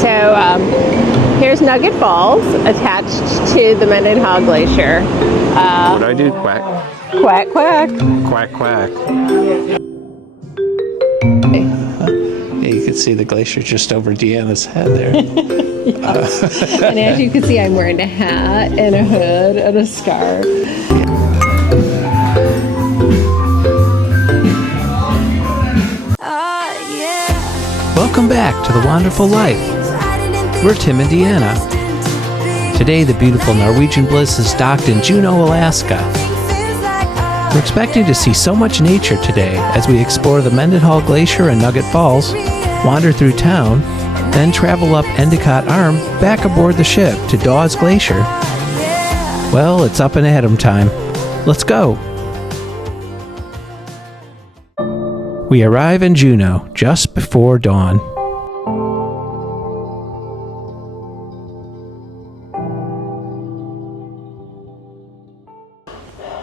So here's Nugget Falls attached to the Mendenhall Glacier. What do I do? Quack? Quack, quack. Quack, quack. Yeah, you can see the glacier just over Deanna's head there. And as you can see, I'm wearing a hat and a hood and a scarf. Welcome back to The Wonderful Life. We're Tim and Deanna. Today, the beautiful Norwegian Bliss is docked in Juneau, Alaska. We're expecting to see so much nature today as we explore the Mendenhall Glacier and Nugget Falls, wander through town, then travel up Endicott Arm back aboard the ship to Dawes Glacier. Well, it's up and atom time. Let's go. We arrive in Juneau just before dawn.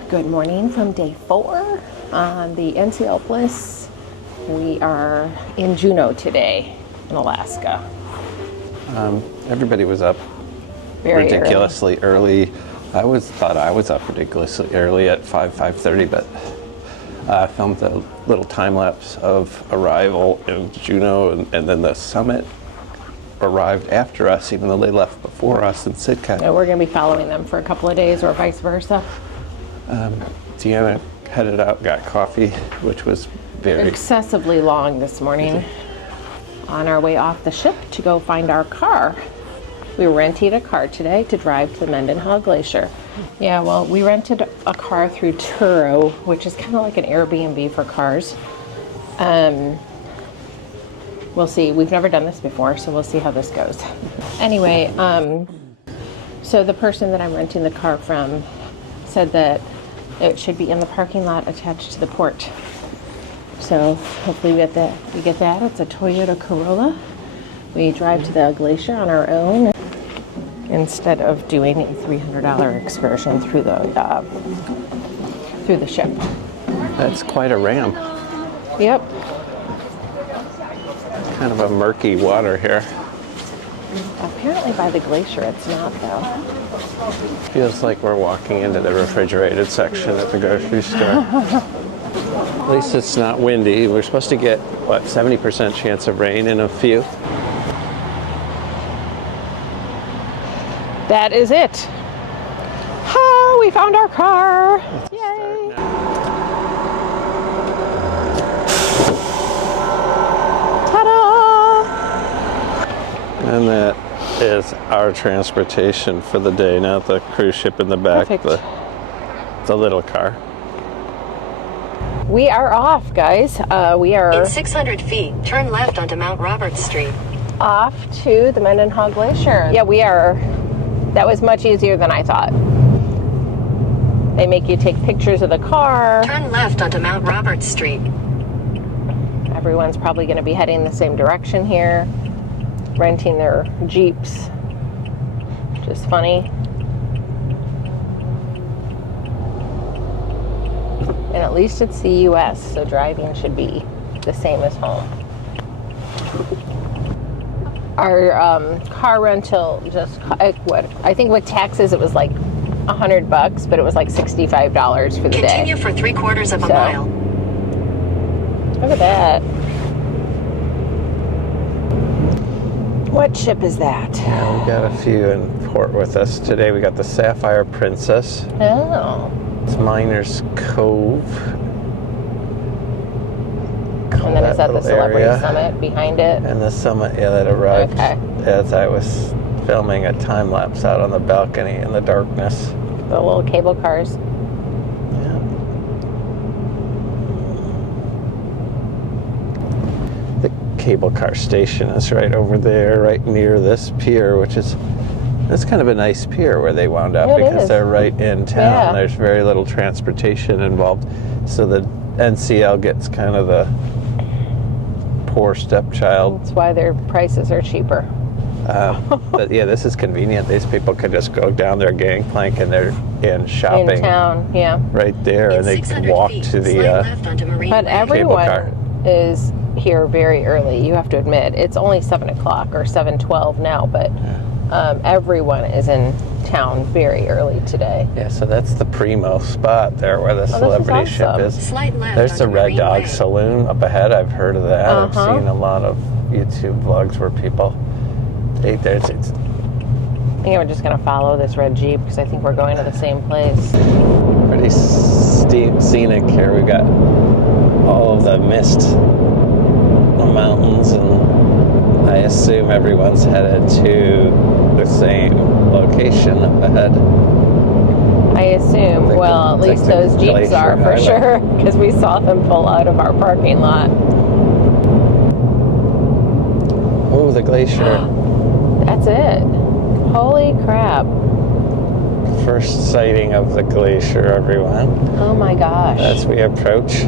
Good morning from day 4 on the NCL Bliss. We are in Juneau today in Alaska. Everybody was up Very ridiculously early. I thought I was up ridiculously early at 5:30, but I filmed a little time lapse of arrival in Juneau, and then the summit arrived after us, even though they left before us in Sitka. And we're going to be following them for a couple of days or vice versa. Deanna headed out, got coffee, which was very Excessively long this morning on our way off the ship to go find our car. We were renting a car today to drive to the Mendenhall Glacier. Yeah, well, we rented a car through Turo, which is kind of like an Airbnb for cars. We'll see. We've never done this before, so we'll see how this goes. Anyway, so the person that I'm renting the car from said that it should be in the parking lot attached to the port. So hopefully we get that. It's a Toyota Corolla. We drive to the glacier on our own instead of doing a $300 excursion through the ship. That's quite a ramp. Yep. Kind of a murky water here. Apparently by the glacier it's not though. Feels like we're walking into the refrigerated section at the grocery store. At least it's not windy. We're supposed to get, 70% chance of rain in a few. That is it. Oh, we found our car. Yay. Ta-da! And that is our transportation for the day, not the cruise ship in the back, Perfect. the little car. We are off, guys. We are In 600 feet, turn left onto Mount Roberts Street. off to the Mendenhall Glacier. Yeah, we are. That was much easier than I thought. They make you take pictures of the car. Turn left onto Mount Roberts Street. Everyone's probably going to be heading the same direction here, renting their Jeeps. Just funny. And at least it's the U.S., so driving should be the same as home. Our car rental just, I think with taxes it was like $100, but it was like $65 for the day. Continue for 3/4 of a mile. Look at that. What ship is that? Yeah, we got a few in port with us today. We got the Sapphire Princess. Oh. It's Miners Cove. And then is that the Celebrity Summit behind it? And the summit, yeah, that arrived. Okay. As I was filming a time lapse out on the balcony in the darkness. The little cable cars. Yeah. The cable car station is right over there, right near this pier, which is, it's kind of a nice pier where they wound up because they're right in town. Yeah. There's very little transportation involved. So the NCL gets kind of the poor stepchild. That's why their prices are cheaper. But yeah, this is convenient. These people can just go down their gangplank and they're in shopping In town, yeah. right there, and they can walk to the left onto Marine But Way. cable car. is here very early, you have to admit. It's only 7 o'clock or 7:12 now, but everyone is in town very early today. Yeah, so that's the primo spot there where the celebrity ship is. Slight left There's the onto Red Marine Dog Way. Saloon up ahead. I've heard of that. I've seen a lot of YouTube vlogs where people ate there. I think we're just going to follow this red Jeep because I think we're going to the same place. Pretty scenic here. We've got all of the mist, the mountains, and I assume everyone's headed to the same location up ahead. I assume. Well, at least those Jeeps are for sure, because we saw them pull out of our parking lot. Oh, the glacier. That's it. Holy crap. First sighting of the glacier, everyone. Oh my gosh. As we approach.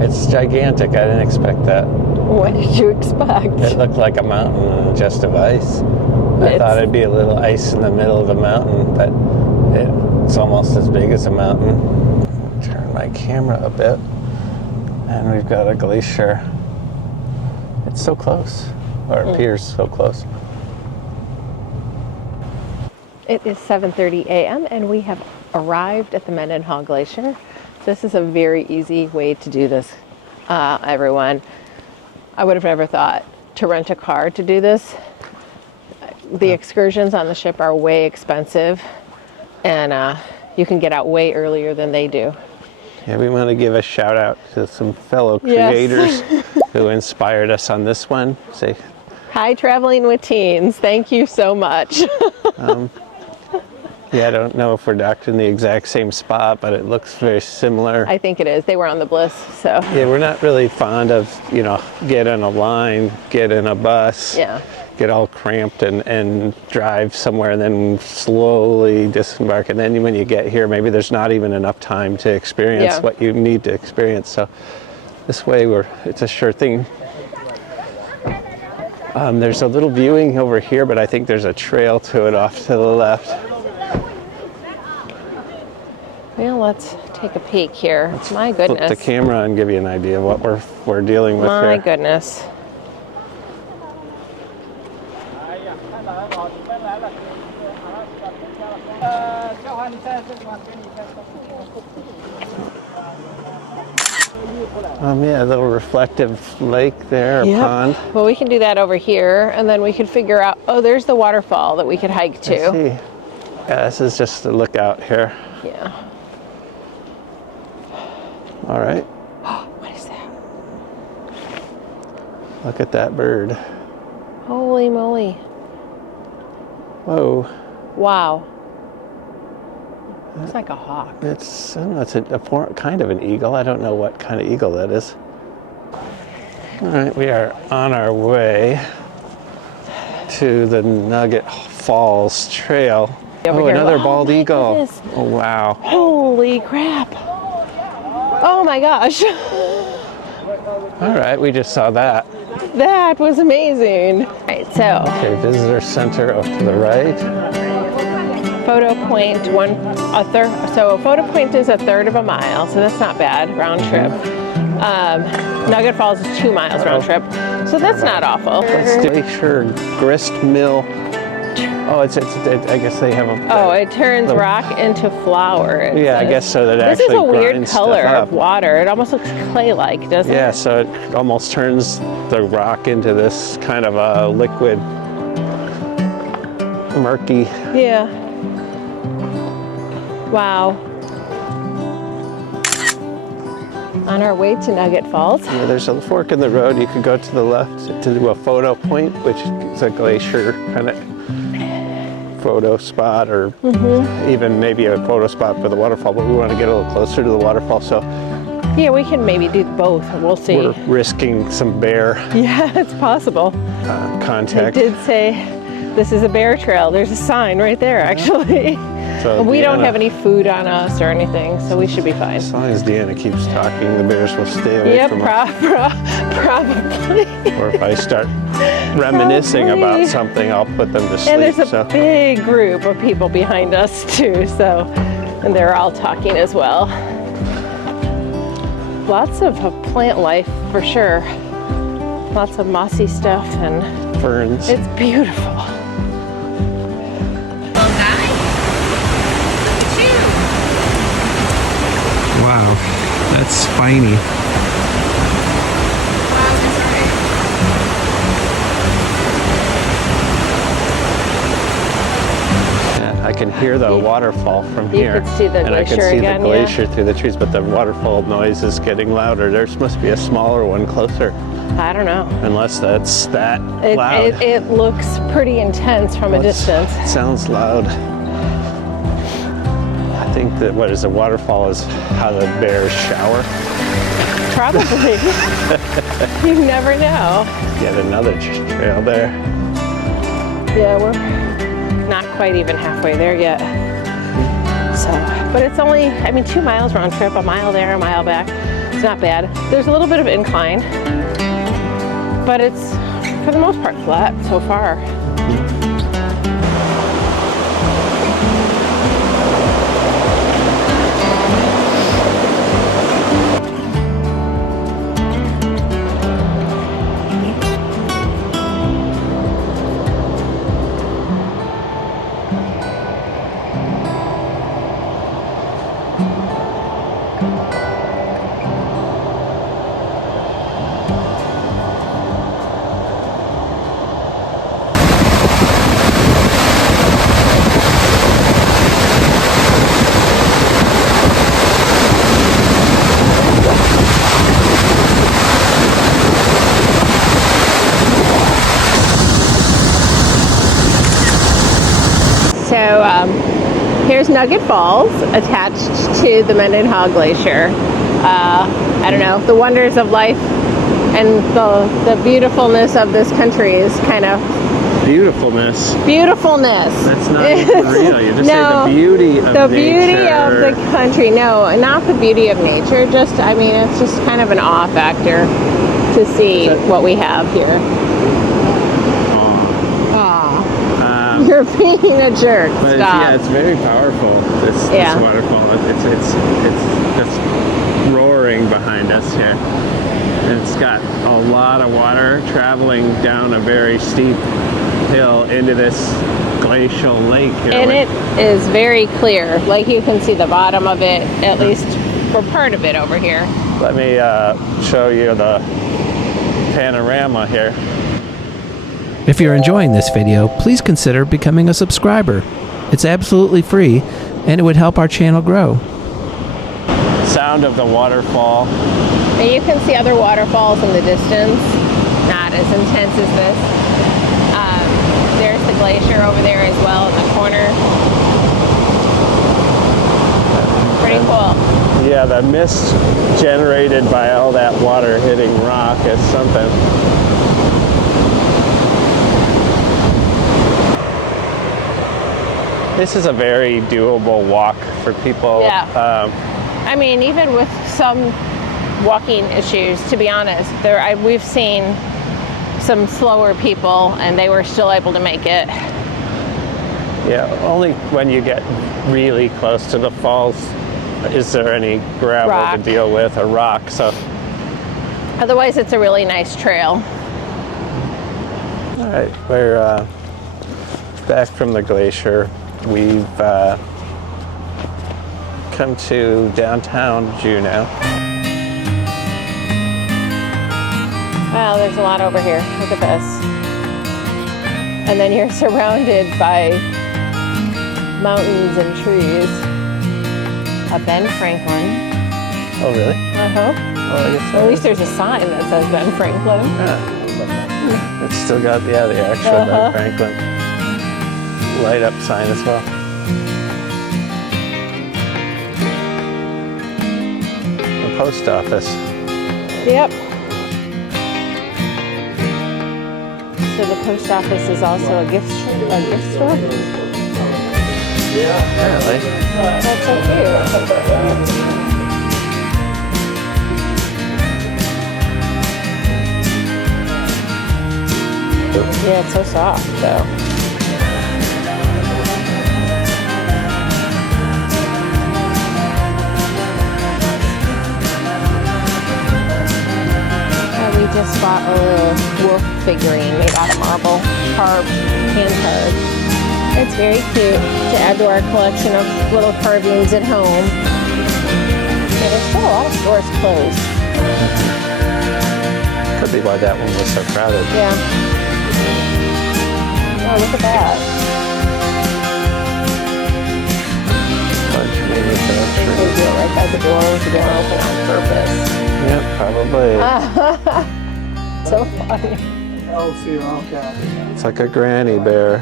It's gigantic. I didn't expect that. What did you expect? It looked like a mountain just of ice. I thought it'd be a little ice in the middle of the mountain, but it's almost as big as a mountain. Turn my camera a bit, and we've got a glacier. It's so close, or it appears so close. It is 7:30 a.m. and we have arrived at the Mendenhall Glacier. This is a very easy way to do this, everyone. I would have never thought to rent a car to do this. The excursions on the ship are way expensive, and you can get out way earlier than they do. Yeah, we want to give a shout out to some fellow creators who inspired us on this one. Say hi, Traveling with Teens. Thank you so much. Yeah, I don't know if we're docked in the exact same spot, but it looks very similar. I think it is. They were on the Bliss, so. Yeah, we're not really fond of, get in a line, get in a bus, get all cramped and drive somewhere and then slowly disembark. And then when you get here, maybe there's not even enough time to experience what you need to experience. So this way, it's a sure thing. There's a little viewing over here, but I think there's a trail to it off to the left. Well, let's take a peek here. My goodness. Flip the camera and give you an idea of what we're dealing with here. My goodness. Yeah, a little reflective lake there, a pond. Well, we can do that over here, and then we could figure out, there's the waterfall that we could hike to. Let's see. Yeah, this is just a lookout here. Yeah. All right. What is that? Look at that bird. Holy moly. Whoa. Wow. Looks like a hawk. I don't know, it's a kind of an eagle. I don't know what kind of eagle that is. All right, we are on our way to the Nugget Falls Trail. Over another here. bald eagle. Goodness. Oh, wow. Holy crap. Oh my gosh. All right, we just saw that. That was amazing. All right, so. Okay, visitor center off to the right. Photo point, so a photo point is a third of a mile, so that's not bad, round trip. Nugget Falls is 2 miles round trip, so that's not awful. Glacier grist mill. Oh, I guess they have a... it turns rock into flour. I guess so. That this actually is a weird grinds color stuff up. of water. It almost looks clay-like, doesn't it? Yeah, so it almost turns the rock into this kind of a liquid, murky. Yeah. Wow. On our way to Nugget Falls. Yeah, there's a fork in the road. You could go to the left to do a photo point, which is a glacier kind of photo spot, or even maybe a photo spot for the waterfall, but we want to get a little closer to the waterfall, so yeah, we can maybe do both. We'll see. we're risking some bear Yeah, it's possible. contact. They did say this is a bear trail. There's a sign right there, actually. So We don't Deanna- have any food on us or anything, so we should be fine. As long as Deanna keeps talking, the bears will stay away from us. Probably. Or if I start reminiscing Probably. about something, I'll put them to sleep. And there's a so. big group of people behind us too, so, and they're all talking as well. lots of plant life for sure. Lots of mossy stuff and Ferns. it's beautiful. Wow, that's spiny. Yeah, I can hear the waterfall from here. You could see the and I can glacier see again, the glacier through the trees, but the waterfall noise is getting louder. There must be a smaller one closer, I don't know. unless that's that loud. It looks pretty intense from a distance. It sounds loud. I think that what is a waterfall is how the bears shower. Probably. You never know. Get another trail there. Yeah, we're not quite even halfway there yet. So, but it's only, I mean, 2 miles round trip, a mile there, a mile back. It's not bad. There's a little bit of incline, but it's, for the most part, flat so far. Here's Nugget Falls attached to the Mendenhall Glacier. I don't know, the wonders of life and the beautifulness of this country is kind of... Beautifulness. Beautifulness. That's not even real. You just No, say the beauty of the nature. beauty of the country. No, not the beauty of nature. Just, I mean, it's just kind of an awe factor to see what we have here. You're being a jerk. But Stop. yeah, it's very powerful. This waterfall. It's roaring behind us here. And it's got a lot of water traveling down a very steep hill into this glacial lake. And it is very clear. Like you can see the bottom of it, at least for part of it over here. Let me show you the panorama here. If you're enjoying this video, please consider becoming a subscriber. It's absolutely free, and it would help our channel grow. Sound of the waterfall. And you can see other waterfalls in the distance. Not as intense as this. There's the glacier over there as well in the corner. Pretty cool. Yeah, the mist generated by all that water hitting rock is something. This is a very doable walk for people. Yeah. I mean, even with some walking issues, to be honest, we've seen some slower people and they were still able to make it. Yeah, only when you get really close to the falls is there any gravel to deal with, or rock. So otherwise, it's a really nice trail. All right, we're back from the glacier. We've come to downtown Juneau. Wow, there's a lot over here. Look at this. And then you're surrounded by mountains and trees. A Ben Franklin. Oh, really? Uh-huh. Well, I guess At least there's a sign that says Ben Franklin. Yeah. It's still got, the actual Ben Franklin light up sign as well. The post office. Yep. So the post office is also a gift store? Yeah, apparently. That's so cute. Yeah, it's so soft though. just bought a little wolf figurine made out of marble, carved, hand carved. It's very cute to add to our collection of little carvings at home. And there's still a lot of stores closed. Could be why that one was so crowded. Yeah. Oh, look at that. Bunch of They manufacturing. do it right by the door with the door open on purpose. Yep, probably. So funny. It's like a granny bear.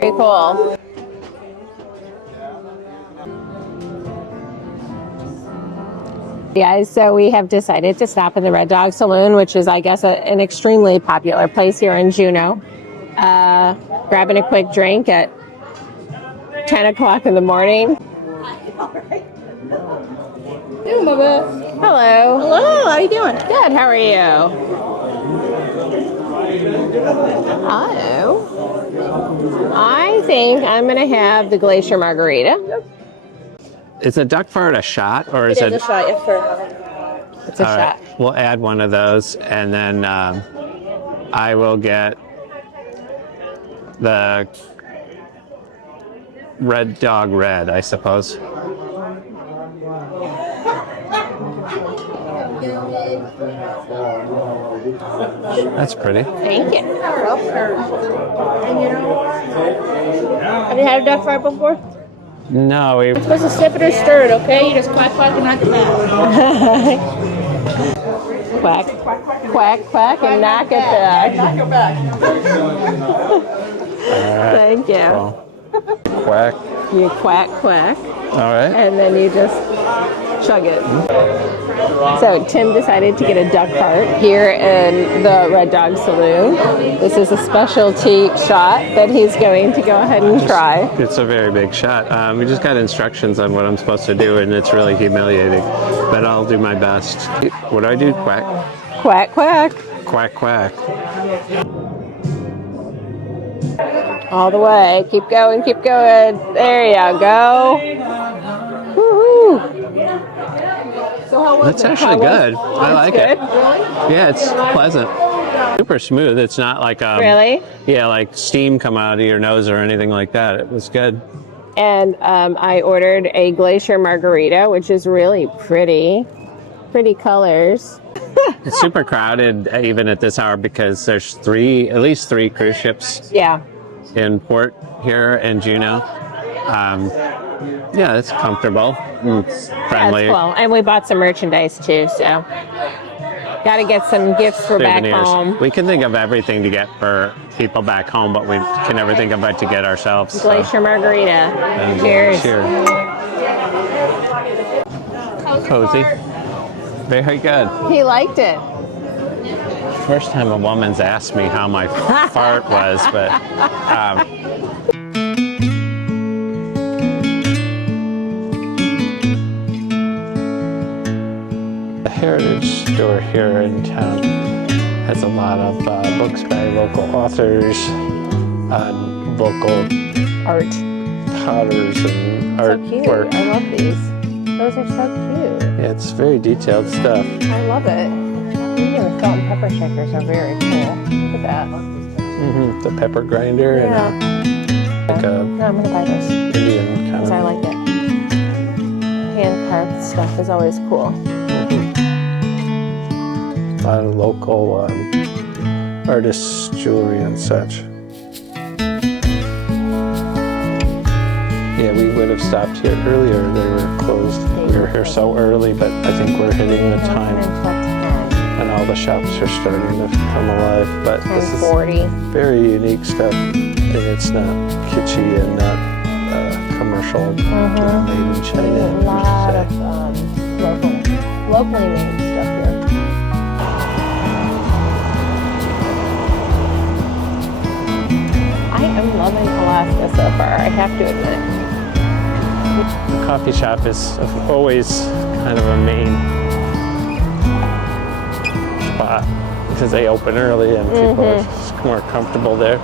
Very cool. Guys, so we have decided to stop in the Red Dog Saloon, which is, I guess, an extremely popular place here in Juneau. Grabbing a quick drink at 10 o'clock in the morning. Hello. Hello, how you doing? Good, how are you? Hello. I think I'm going to have the Glacier Margarita. Is a duck fart a shot or is it? a shot, yes, sir. It's a All shot. right, we'll add one of those, and then I will get the Red Dog Red, I suppose. That's pretty. Thank you. Have you had a duck fart before? No, we. You're supposed to sip it or stir it, okay? You just quack, quack, and knock it back. Quack, quack, quack, and knock it back. Knock it back. Thank you. Well, quack. You quack, quack, All right. and then you just chug it. So Tim decided to get a duck fart here in the Red Dog Saloon. This is a specialty shot that he's going to go ahead and try. It's a very big shot. We just got instructions on what I'm supposed to do, and it's really humiliating. But I'll do my best. What do I do? Quack, Quack, quack. quack, quack. All the way. Keep going, keep going. There you go. Woohoo. So how was That's it? actually good. I like it. Really? Yeah, it's pleasant. Super smooth. It's not like Really? Yeah, like steam come out of your nose or anything like that. It was good. And I ordered a Glacier Margarita, which is really pretty. Pretty colors. It's super crowded even at this hour because there's at least three cruise ships Yeah. in port here in Juneau. Yeah, it's comfortable. It's friendly. That's cool. And we bought some merchandise too, so got to get some gifts for back Souvenirs. home. We can think of everything to get for people back home, but we can never think of what to get ourselves. so. Glacier Margarita. And Cheers. Cheers. Cozy. Very good. He liked it. First time a woman's asked me how my fart was, but the Heritage store here in town has a lot of books by local authors, local Art. potters and So cute. artwork. I love these. Those are so cute. Yeah, it's very detailed stuff. I love it. Even the salt and pepper shakers are very cool. Look at that. The pepper grinder Yeah. and like a No, I'm going to buy this Indian kind because I of. like it. Hand carved stuff is always cool. A lot of local artists' jewelry and such. Yeah, we would have stopped here earlier. They were closed. We were here so early, but I think we're hitting the time and all the shops are starting to come alive. But this is 10:40. very unique stuff, and it's not kitschy and not commercial, made in China. A lot of locally made stuff here. I am loving Alaska so far, I have to admit. The coffee shop is always kind of a main spot because they open early and people are just more comfortable there.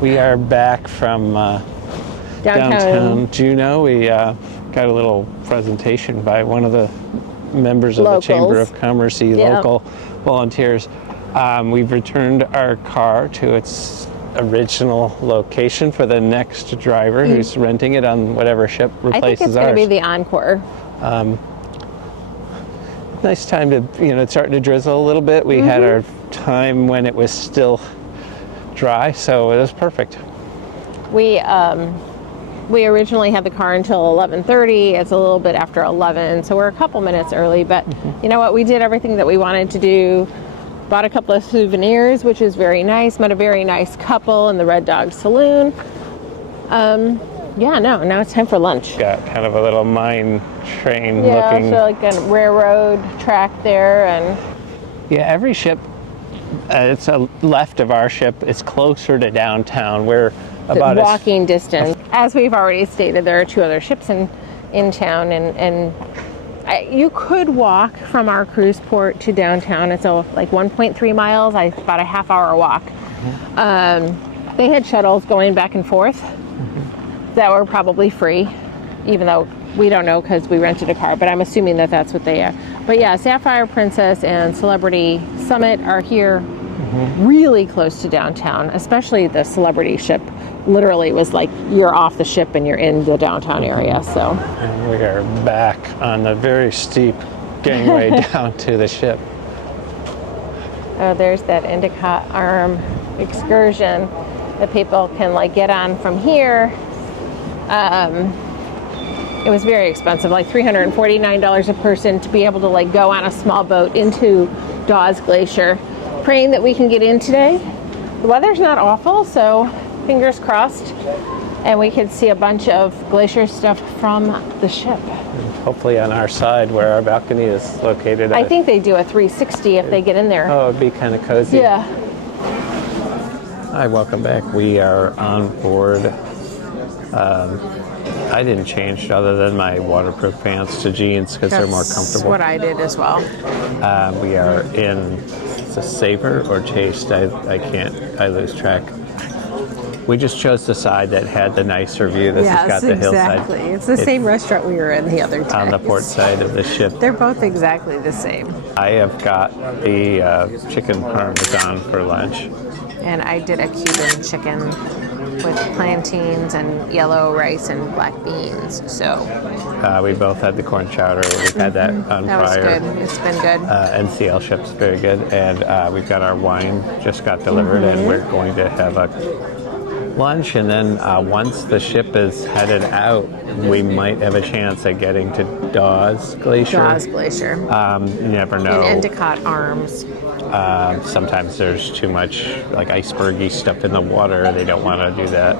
We are back from downtown Juneau. We got a little presentation by one of the members of the Chamber of Commerce, local volunteers. We've returned our car to its original location for the next driver who's renting it on whatever ship replaces ours. I think it's going to be the Encore. Nice time to, it's starting to drizzle a little bit. We had our time when it was still dry, so it was perfect. We originally had the car until 11:30. It's a little bit after 11, so we're a couple minutes early, but you know what? We did everything that we wanted to do. Bought a couple of souvenirs, which is very nice. Met a very nice couple in the Red Dog Saloon. Now it's time for lunch. Got kind of a little mine train looking. So like a railroad track there, and every ship, it's left of our ship. It's closer to downtown. We're about walking distance. As we've already stated, there are 2 other ships in town, and you could walk from our cruise port to downtown. It's like 1.3 miles. About a half-hour walk. They had shuttles going back and forth that were probably free, even though we don't know because we rented a car, but I'm assuming that that's what they are. But yeah, Sapphire Princess and Celebrity Summit are here really close to downtown, especially the Celebrity ship. Literally was like you're off the ship and you're in the downtown area. So and we are back on the very steep gangway down to the ship. Oh, there's that Endicott arm excursion that people can like get on from here. It was very expensive, like $349 a person to be able to like go on a small boat into Dawes Glacier. Praying that we can get in today. The weather's not awful, so fingers crossed, and we can see a bunch of glacier stuff from the ship. Hopefully on our side where our balcony is located. I think they do a 360 if they get in there. Oh, it'd be kind of cozy. Yeah. Hi, welcome back. We are on board. I didn't change other than my waterproof pants to jeans because they're more comfortable. That's what I did as well. We are in the Savor or Taste. I lose track. We just chose the side that had the nicer view. This has got the hillside. Exactly. It's the same restaurant we were in the other day. On the port side of the ship. They're both exactly the same. I have got the chicken parmesan for lunch. And I did a Cuban chicken with plantains and yellow rice and black beans. So we both had the corn chowder. We've had that on that was prior. good. It's been good. NCL ship's very good, and we've got our wine just got delivered, and we're going to have a lunch, and then once the ship is headed out, we might have a chance at getting to Dawes Glacier. Dawes Glacier. You never know. And Endicott Arms. Sometimes there's too much like icebergy stuff in the water. They don't want to do that.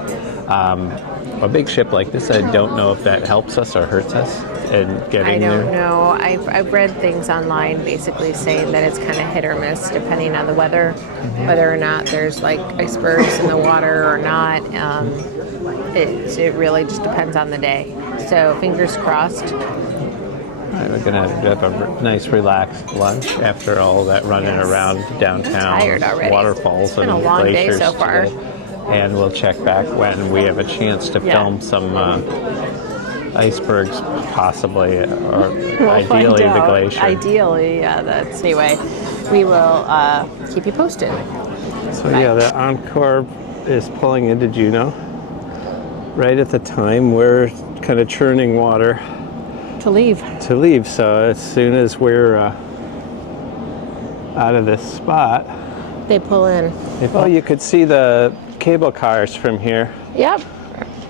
A big ship like this, I don't know if that helps us or hurts us in getting there. I don't know. I've read things online basically saying that it's kind of hit or miss depending on the weather, whether or not there's like icebergs in the water or not. It really just depends on the day. So fingers crossed. We're going to have a nice relaxed lunch after all that running around downtown. I'm tired already. Waterfalls it's been and a long glaciers day so far. today. And we'll check back when we have a chance to film some icebergs, possibly, or ideally the glacier. Ideally, yeah. That's anyway. We will keep you posted. So yeah, the Encore is pulling into Juneau. Right at the time we're kind of churning water To leave. So as soon as we're out of this spot, They pull in. well, you could see the cable cars from here Yep.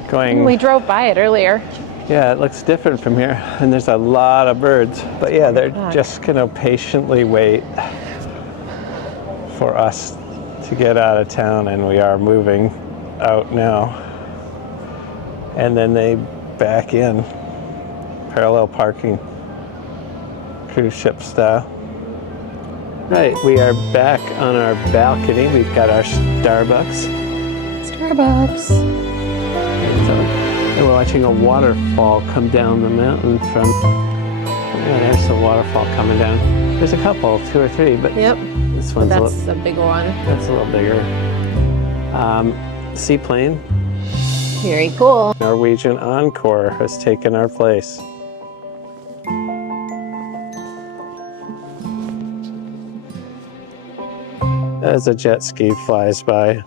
going. We drove by it earlier. Yeah, it looks different from here, and there's a lot of birds. But yeah, they're just gonna patiently wait for us to get out of town, and we are moving out now. And then they back in, parallel parking, cruise ship style. Right, we are back on our balcony. We've got our Starbucks. And we're watching a waterfall come down the mountain from Yeah, there's the waterfall coming down. There's a couple, 2 or 3, but Yep. this one's That's a big one. that's a little bigger. Seaplane, Very cool. Norwegian Encore has taken our place. As a jet ski flies by.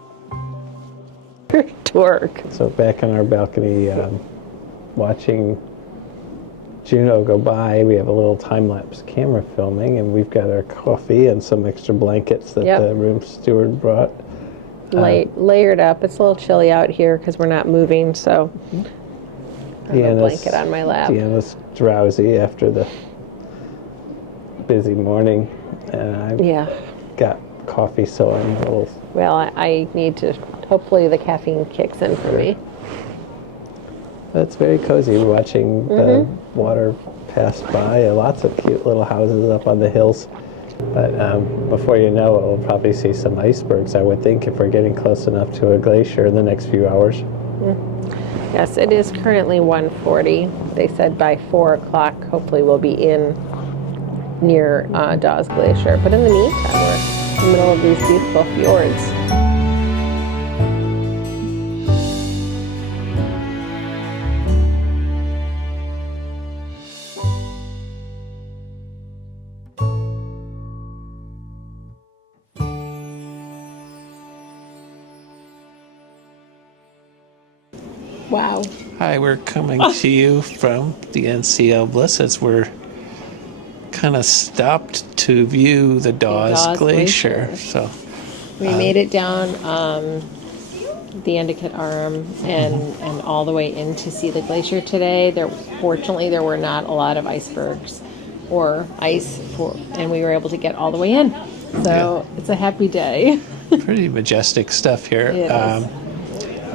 Dork. So back on our balcony, watching Juneau go by, we have a little time-lapse camera filming, and we've got our coffee and some extra blankets that Yep. the room steward brought. Layered up. It's a little chilly out here because we're not moving, so I have a blanket on my lap. Deanna's drowsy after the busy morning, and I've Yeah. got coffee, so I'm a little. Well, I need to. Hopefully, the caffeine kicks in for me. It's very cozy watching the water pass by. Lots of cute little houses up on the hills. But before you know it, we'll probably see some icebergs, I would think, if we're getting close enough to a glacier in the next few hours. Yes, it is currently 1:40. They said by 4 o'clock, hopefully, we'll be near Dawes Glacier. But in the meantime, we're in the middle of these beautiful fjords. Wow. Hi, we're coming to you from the NCL Bliss as we're kind of stopped to view the Dawes Glacier. So We made it down the Endicott arm and all the way in to see the glacier today. Fortunately, there were not a lot of icebergs or ice, and we were able to get all the way in. So It's a happy day. pretty majestic stuff here. It is.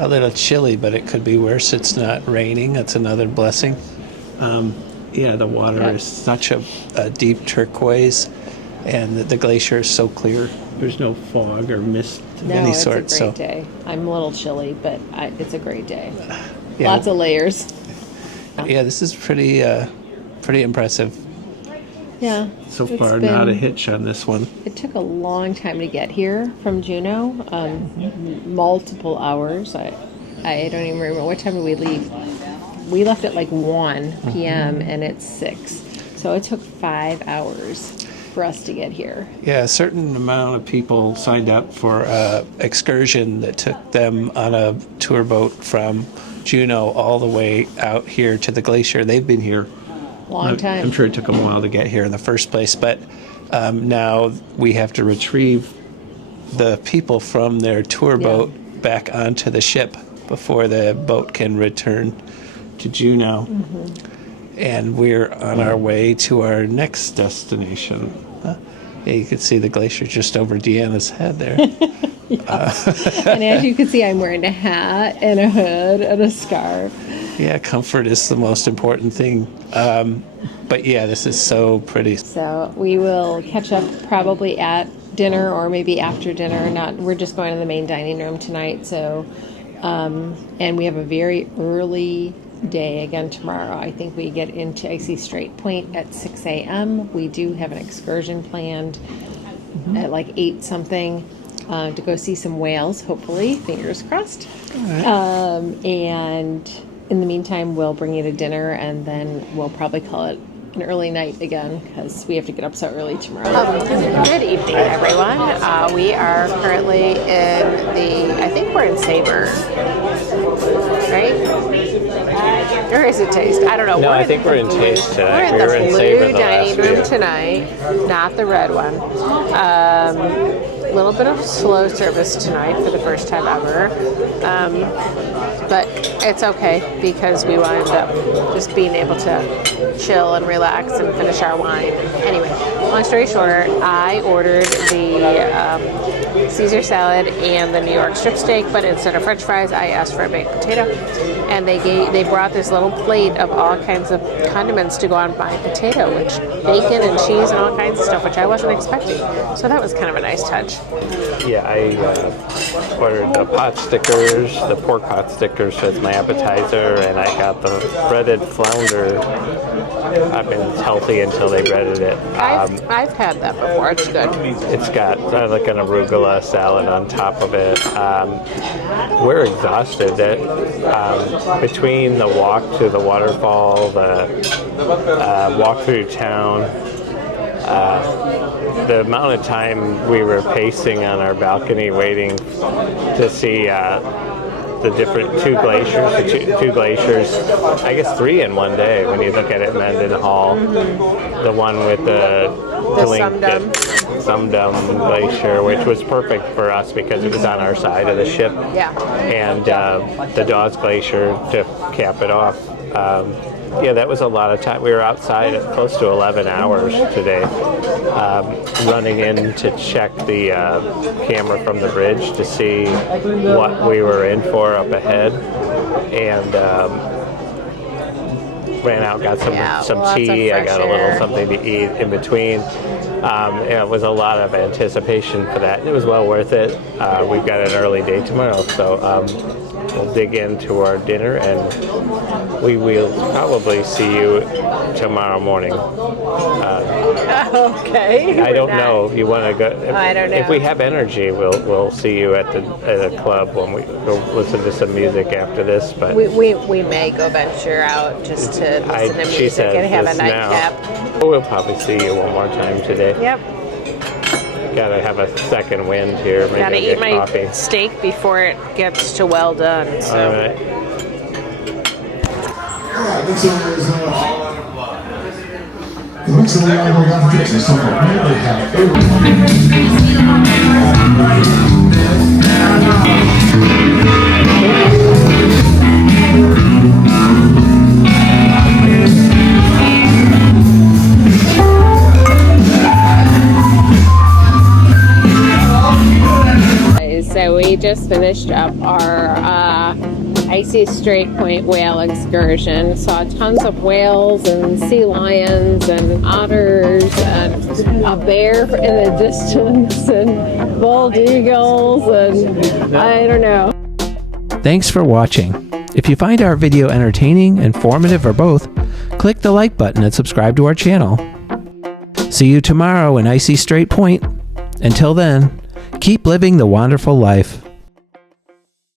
A little chilly, but it could be worse. It's not raining. That's another blessing. The water is such a deep turquoise, and the glacier is so clear. There's no fog or mist of any sort. It's a great day. I'm a little chilly, but it's a great day. Yeah. Lots of layers. Yeah, this is pretty impressive. Yeah. So far, not a hitch on this one. It took a long time to get here from Juneau, multiple hours. I don't even remember what time did we leave. We left at like 1 p.m. and it's 6, so it took 5 hours for us to get here. Yeah, a certain amount of people signed up for an excursion that took them on a tour boat from Juneau all the way out here to the glacier. They've been here Long time. I'm sure it took them a while to get here in the first place, but now we have to retrieve the people from their tour boat back onto the ship before the boat can return to Juneau. And we're on our way to our next destination. Yeah, you can see the glacier just over Deanna's head there. And as you can see, I'm wearing a hat and a hood and a scarf. Yeah, comfort is the most important thing. But yeah, this is so pretty. So we will catch up probably at dinner or maybe after dinner. We're just going to the main dining room tonight. So, and we have a very early day again tomorrow. I think we get into Icy Strait Point at 6 a.m. We do have an excursion planned at like 8 something to go see some whales, hopefully, fingers crossed. And in the meantime, we'll bring you to dinner, and then we'll probably call it an early night again because we have to get up so early tomorrow. Good evening, everyone. We are currently I think we're in Sabre, right? Or is it Taste? I don't know. No, I think we're in Taste tonight. We're in We the were in Sabre blue the dining last room week. tonight, not the red one. A little bit of slow service tonight for the first time ever. But it's okay because we wound up just being able to chill and relax and finish our wine. Anyway, long story short, I ordered the Caesar salad and the New York strip steak, but instead of French fries, I asked for a baked potato. And they brought this little plate of all kinds of condiments to go on my potato, which bacon and cheese and all kinds of stuff, which I wasn't expecting. So that was kind of a nice touch. Yeah, I ordered the pot stickers, the pork pot stickers as my appetizer, and I got the breaded flounder. I mean, it's healthy until they breaded it. I've had that before. It's good. It's got like an arugula salad on top of it. We're exhausted. Between the walk to the waterfall, the walk through town, the amount of time we were pacing on our balcony waiting to see the different two glaciers, I guess 3 in one day when you look at it, Mendenhall, the one with the Sumdum Glacier, which was perfect for us because it was on our side of the ship. Yeah. And the Dawes Glacier to cap it off. Yeah, that was a lot of time. We were outside at close to 11 hours today, running in to check the camera from the bridge to see what we were in for up ahead, and ran out, got some tea. I got a little something to eat in between. It was a lot of anticipation for that. It was well worth it. We've got an early day tomorrow, so we'll dig into our dinner, and we will probably see you tomorrow morning. Okay. I don't know if you want to go. I don't know. If we have energy, we'll see you at a club when we go listen to some music after this. But we may go venture out just to listen to music and have a nightcap. We'll probably see you one more time today. Yep. Gotta have a second wind here. Maybe Gotta I'll eat get my coffee. steak before it gets too well done. So. All right. So we just finished up our Icy Strait Point whale excursion. Saw tons of whales and sea lions and otters and a bear in the distance and bald eagles and I don't know. Thanks for watching. If you find our video entertaining, informative, or both, click the like button and subscribe to our channel. See you tomorrow in Icy Strait Point. Until then, keep living the wonderful life.